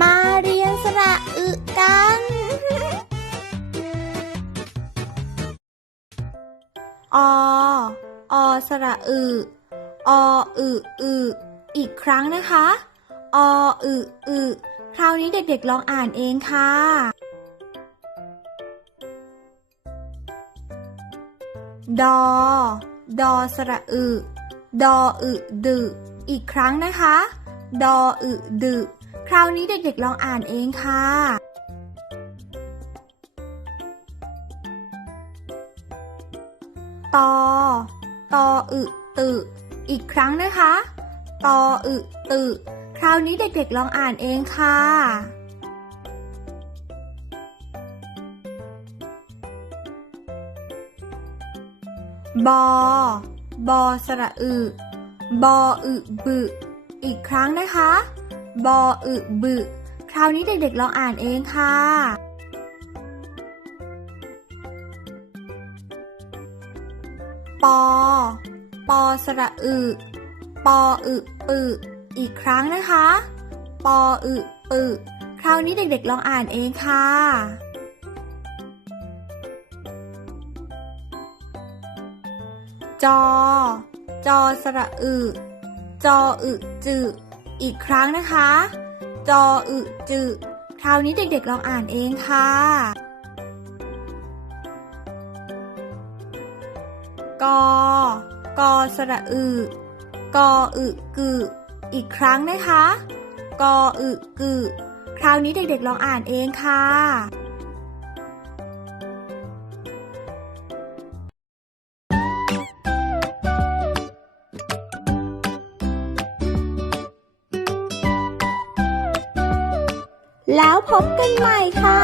มาเรียนสระอึกัน อ อสระอึ ออึอึอีกครั้งนะคะ ออึอึคราวนี้เด็กๆลองอ่านเองค่ะ ดอ ดอสระอึ ดออึดึอีกครั้งนะคะ ดออึดึ คราวนี้เด็กๆลองอ่านเองค่ะ ตอ ตออึตึอีกครั้งนะคะ ตออึตึคราวนี้เด็กๆลองอ่านเองค่ะ บอ บอสระอึ บออึบึ อีกครั้งนะคะ บออึบึคราวนี้เด็กๆลองอ่านเองค่ะ ปอ ปอสระอึ ปออึปึอีกครั้งนะคะ ปออึปึคราวนี้เด็กๆลองอ่านเองค่ะ จอ จอสระอึ จออึจึอี อีกครั้งนะคะ จออึจึคราวนี้เด็กๆลองอ่านเองค่ะ กอกอสระอึกออึกึอีกครั้งนะคะ กออึกึคราวนี้เด็กๆลองอ่านเองค่ะ แล้วพบกันใหม่ค่ะ